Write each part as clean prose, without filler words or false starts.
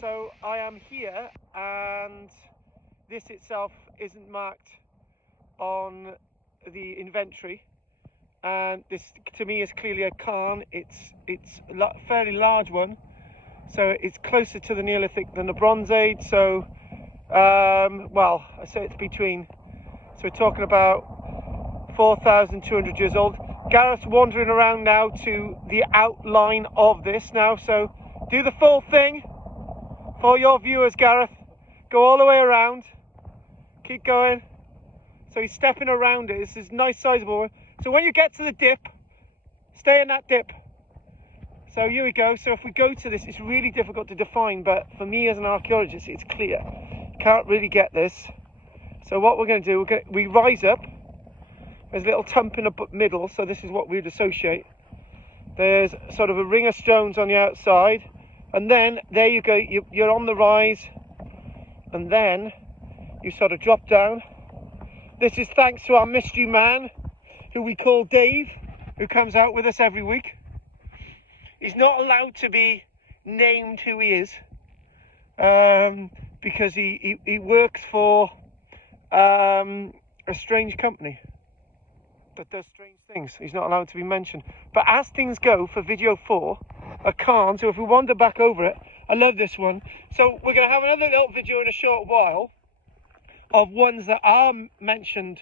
So I am here, and this itself isn't marked on the inventory, and this to me is clearly a cairn. It's a fairly large one, so it's closer to the Neolithic than the Bronze Age. So well, I say it's between, so we're talking about 4,200 years old. Gareth's wandering around now to the outline of this now, so do the full thing for your viewers, Gareth. Go all the way around, keep going. So he's stepping around it. This is nice sizable one. So when you get to the dip, stay in that dip. So here we go. So if we go to this, it's really difficult to define, but for me as an archaeologist, it's clear. Can't really get this. So what we're going to do, we rise up. There's a little tump in the middle, so this is what we'd associate. There's sort of a ring of stones on the outside, and then there you go, you're on the rise, and then you sort of drop down. This is thanks to our mystery man, who we call Dave, who comes out with us every week. He's not allowed to be named who he is, because he works for a strange company that does strange things. He's not allowed to be mentioned. But as things go for video 4, a cairn, so if we wander back over it, I love this one. So we're going to have another little video in a short while of ones that are mentioned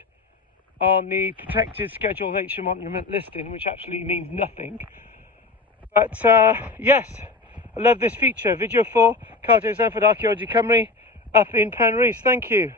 on the protected scheduled ancient monument listing, which actually means nothing. But yes, I love this feature. Video 4, Karl-James Langford Archaeology Cymru, up in Penrhys. Thank you.